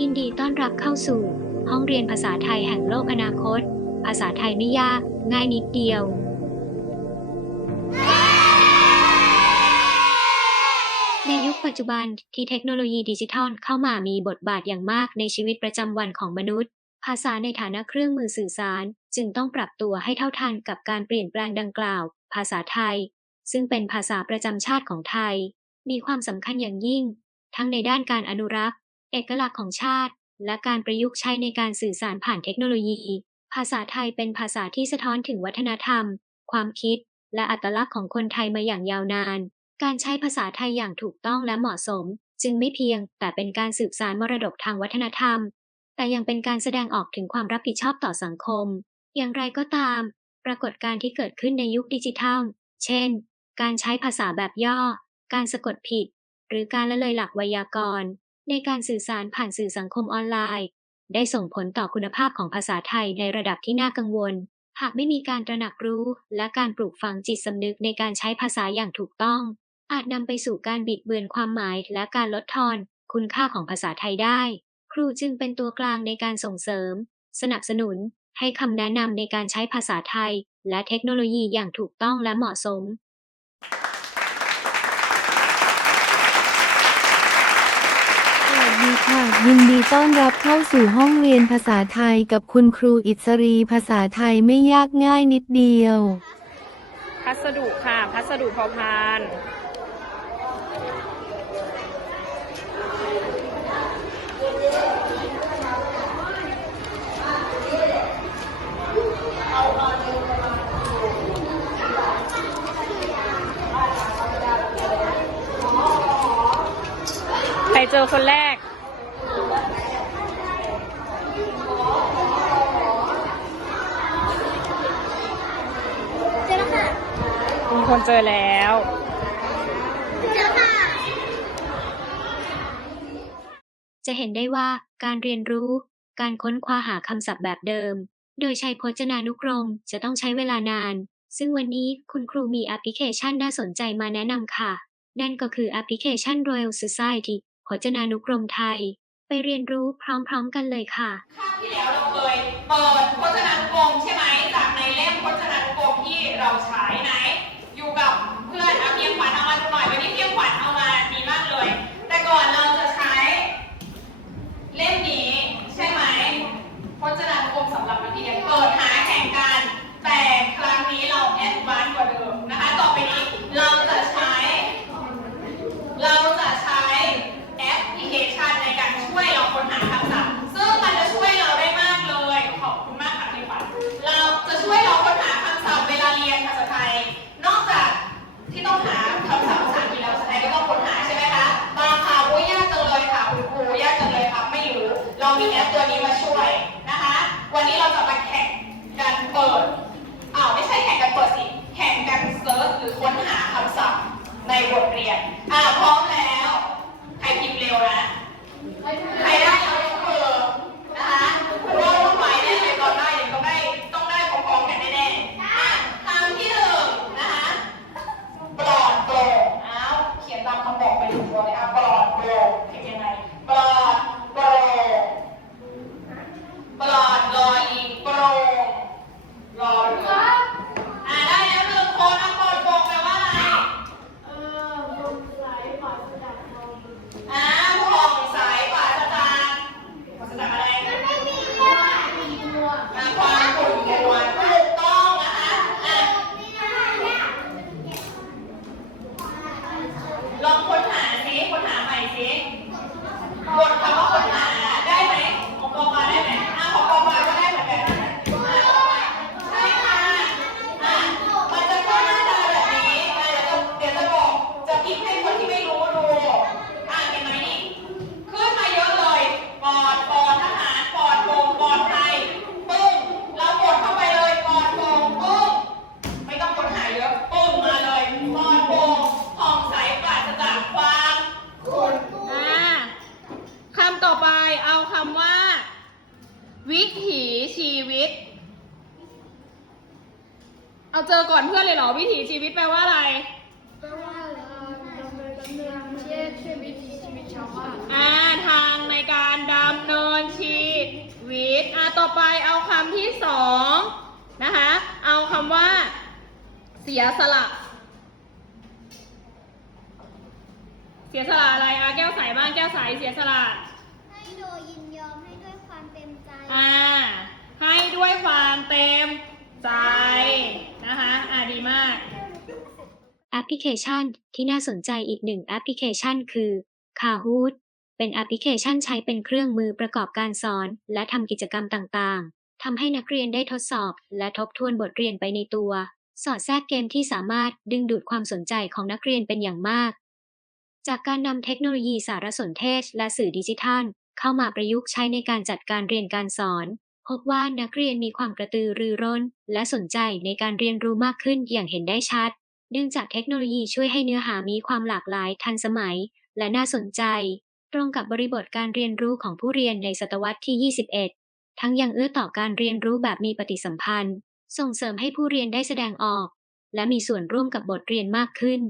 ยินดีต้อนรับเข้าสู่ ห้องเรียนภาษาไทยแห่งโลกอนาคต ภาษาไทยไม่ยาก ง่ายนิดเดียว ในยุคปัจจุบันที่เทคโนโลยีดิจิทัลเข้ามามีบทบาทอย่างมากในชีวิตประจำวันของมนุษย์ ภาษาในฐานะเครื่องมือสื่อสาร จึงต้องปรับตัวให้เท่าทันกับการเปลี่ยนแปลงดังกล่าว ภาษาไทย ซึ่งเป็นภาษาประจำชาติของไทย มีความสำคัญอย่างยิ่ง ทั้งในด้านการอนุรักษ์ เอกลักษณ์ของชาติ และการประยุกต์ใช้ในการสื่อสารผ่านเทคโนโลยี ภาษาไทยเป็นภาษาที่สะท้อนถึงวัฒนธรรม ความคิด และอัตลักษณ์ของคนไทยมาอย่างยาวนาน การใช้ภาษาไทยอย่างถูกต้องและเหมาะสม จึงไม่เพียง แต่เป็นการสืบสานมรดกทางวัฒนธรรม แต่ยังเป็นการแสดงออกถึงความรับผิดชอบต่อสังคม อย่างไรก็ตาม ปรากฏการณ์ที่เกิดขึ้นในยุคดิจิทัล เช่น การใช้ภาษาแบบย่อ การสะกดผิด หรือการละเลยหลักไวยากรณ์ ในการสื่อสารผ่านสื่อสังคมออนไลน์ ได้ส่งผลต่อคุณภาพของภาษาไทยในระดับที่น่ากังวล หากไม่มีการตระหนักรู้ และการปลูกฝังจิตสำนึกในการใช้ภาษาอย่างถูกต้อง อาจนำไปสู่การบิดเบือนความหมายและการลดทอน คุณค่าของภาษาไทยได้ ครูจึงเป็นตัวกลางในการส่งเสริม สนับสนุน ให้คำแนะนำในการใช้ภาษาไทย และเทคโนโลยีอย่างถูกต้องและเหมาะสม สวัส ดีค่ะ ยินดีต้อนรับเข้าสู่ห้องเรียนภาษาไทยกับคุณครูอิสรีภาษาไทยไม่ยากง่ายนิดเดียว พัสดุค่ะ พัสดุพอพาน ใครเจอคนแรก คนเจอแล้วจะเห็นได้ว่าการเรียนรู้ การค้นคว้าหาคำศัพท์แบบเดิม โดยใช้พจนานุกรมจะต้องใช้เวลานาน ซึ่งวันนี้คุณครูมีแอปพลิเคชันน่าสนใจมาแนะนำค่ะ นั่นก็คือแอปพลิเคชัน Royal Society พจนานุกรมไทย ไปเรียนรู้พร้อมๆกันเลยค่ะคาบที่แล้วเราเคยเปิดพจนานุกรมใช่ไหมจากในเล่มพจนานุกรมที่เราใช้ไหนอยู่ กับเพื่อนเอาเพียงขวัญเอามาดูหน่อยวันนี้เพียงขวัญเอามาดีมากเลย แต่ก่อนเรา วันนี้เราจะมาแข่งกันเปิดอ้าวไม่ใช่แข่งกันเปิดสิ แข่งกันเซิร์ชหรือค้นหาคำศัพท์ในบทเรียน อ่าพร้อมแล้ว ใครพิมพ์เร็วนะ ใครได้เรายกมือนะคะเราต้องหมายแน่เลยก่อนได้เดี๋ยวต้องได้ต้องได้พร้อมๆกันแน่ๆอะคำที่หนึ่งนะคะปลอดโปร่งอ้าวเขียนตามคำบอกไปถูกตัวเลยอะปลอดโปร่งเขียนยังไงปลอดโปร่งปลอดลอลิงโปร่งรอเรืออะได้แล้วหนึ่งคนอะปลอดโปร่งแปลว่าอะไร อ่าผ่องใสปราศจากปราศจากอะไรอ่าความขุ่นมัวถูกต้องนะคะอะลองค้นหาสิค้น หาใหม่สิบทคำว่าได้ไหมของกอมาได้ไหมอะของกอมาก็ได้เหมือนกันนะอะใช่ค่ะอะมันจะขึ้นหน้าตาแบบนี้อะเดี๋ยวจะเดี๋ยวจะบอกจะพิมพ์ให้คนที่ไม่รู้ดู อ่านเห็นไหมนี่ ขึ้นมาเยอะเลย ปอด ปอดทหาร ปอดโป่งปอดไทยปึ้งเรากดเข้าไปเลย ปอดโป่งปึ้ง ไม่ต้องค้นหาเยอะ ปึ้งมาเลย ปอดโป่งผ่องใสปราศจากความขุ่น อ่าคำต่อไปเอา คำว่า วิถีชีวิต เอาเจอก่อนเพื่อนเลยเหรอ วิถีชีวิตแปลว่าอะไรอ่าทางในการดำเนิต่อไปเอาคำที่สองนะคะ เอาคำว่า เสียสละ เสียสละอะไรอะแก้วใสบ้างแก้วใสเสียสละ อ่าให้ด้วยความเต็มใจนะคะอ่าดีมาก แอปพลิเคชันที่น่าสนใจอีกหนึ่งแอปพลิเคชันคือ Kahoot เป็นแอปพลิเคชันใช้เป็นเครื่องมือประกอบการสอน และทำกิจกรรมต่างๆ ทำให้นักเรียนได้ทดสอบ และทบทวนบทเรียนไปในตัว สอดแทรกเกมที่สามารถดึงดูดความสนใจของนักเรียนเป็นอย่างมาก จากการนำเทคโนโลยีสารสนเทศ และสื่อดิจิทัล เข้ามาประยุกต์ใช้ในการจัดการเรียนการสอน พบว่านักเรียนมีความกระตือรือร้น และสนใจในการเรียนรู้มากขึ้นอย่างเห็นได้ชัด เนื่องจากเทคโนโลยีช่วยให้เนื้อหามีความหลากหลายทันสมัย และน่าสนใจ ตรงกับบริบทการเรียนรู้ของผู้เรียนในศตวรรษที่ 21 ทั้งยังเอื้อต่อการเรียนรู้แบบมีปฏิสัมพันธ์ ส่งเสริมให้ผู้เรียนได้แสดงออก และมีส่วนร่วมกับบทเรียนมากขึ้น